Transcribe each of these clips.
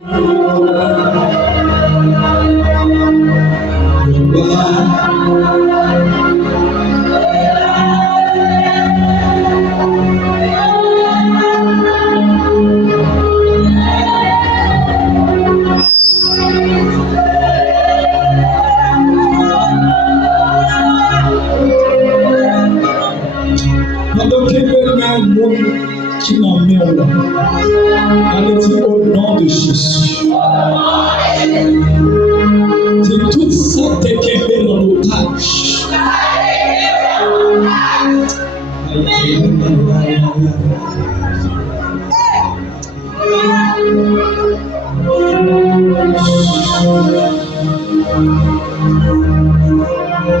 Pendant qu'il veut mettre un mot qui m'emmène là, allez dire au nom de Jésus. C'est tout ça qui est dans l'otage.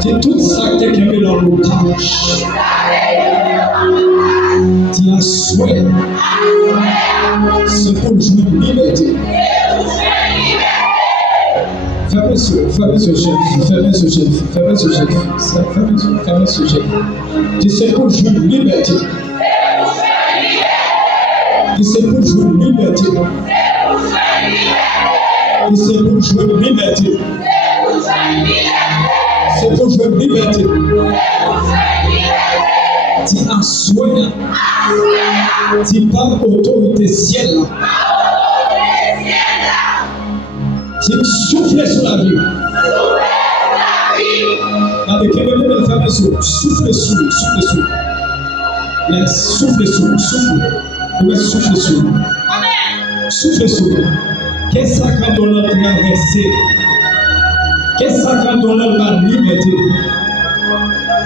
C'est tout ça qui est dans l'otage. Tu as souhait. C'est pour jouer de liberté. Fermez ce chef. Tu sais pour jouer de liberté. Tu sais pour jouer de liberté. Tu sais pour jouer de liberté. C'est pour jouer de liberté. Tu as soin. Tu parles autorité ciel. Tu souffles sur la vie. Avec quelqu'un ferme sur. Souffle sur. Laisse, souffle sur. Souffle sur. Souffle sur. Qu'est-ce que ton autre va rester? Qu'est-ce que ton autre va liberté?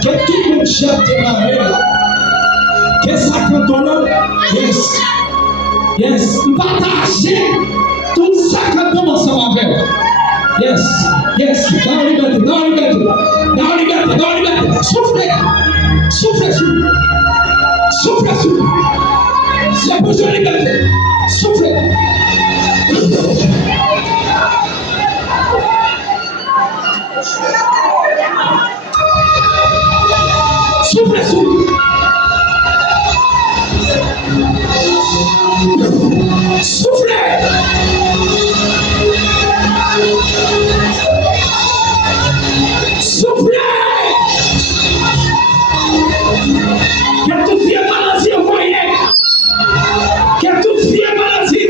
Qu'est-ce que ton chef démarré là? Qu'est-ce que ton autre? Yes. Partager tout ça que ton ensemble va faire. Yes. Dans liberté. Souffle sur. C'est pour la liberté. Souffle. Souffle sur. Souffle. Que toute vieille maladie envoyée. Que toute vieille maladie.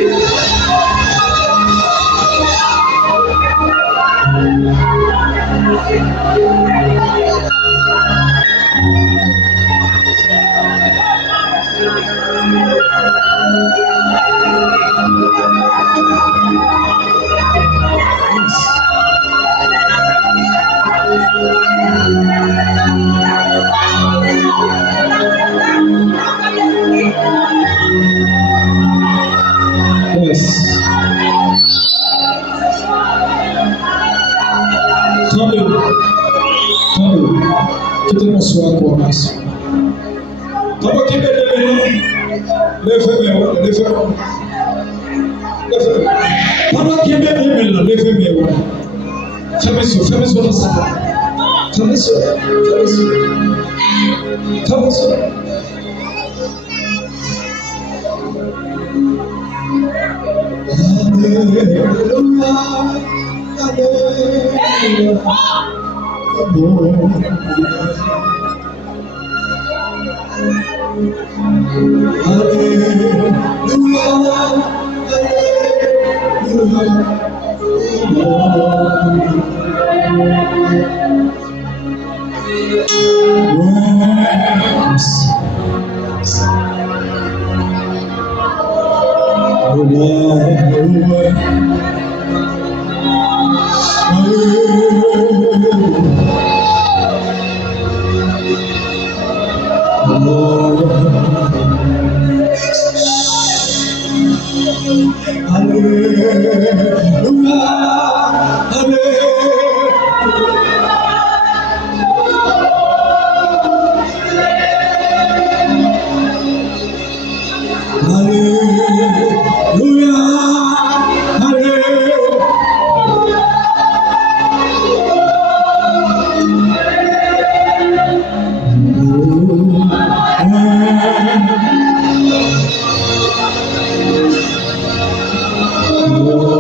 Yes. Attendez. Que te bonsoir pour moi. Comment qui veut devenir? Lève-moi. Pendant qu'il veut devenir, lève-moi. Fermez sur le sabbat. Fermez sur. Oh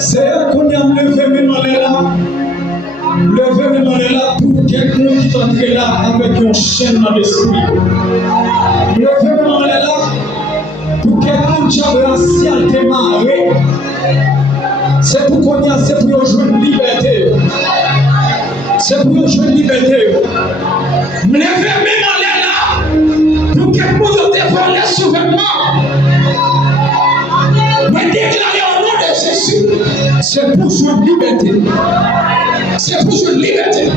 C'est qu'on y a levé même là. Levez même là pour quelqu'un qui t'entre là avec un chaîne dans l'esprit. Levez même là pour quelqu'un qui a racial démarré. C'est pour qu'on y a, c'est pour jouer une liberté. C'est pour jouer une liberté. Levez même là pour quelqu'un qui a dévoilé souverainement. Mais déclarer au nom de Jésus, c'est pour jouer une liberté. C'est pour jouer une liberté.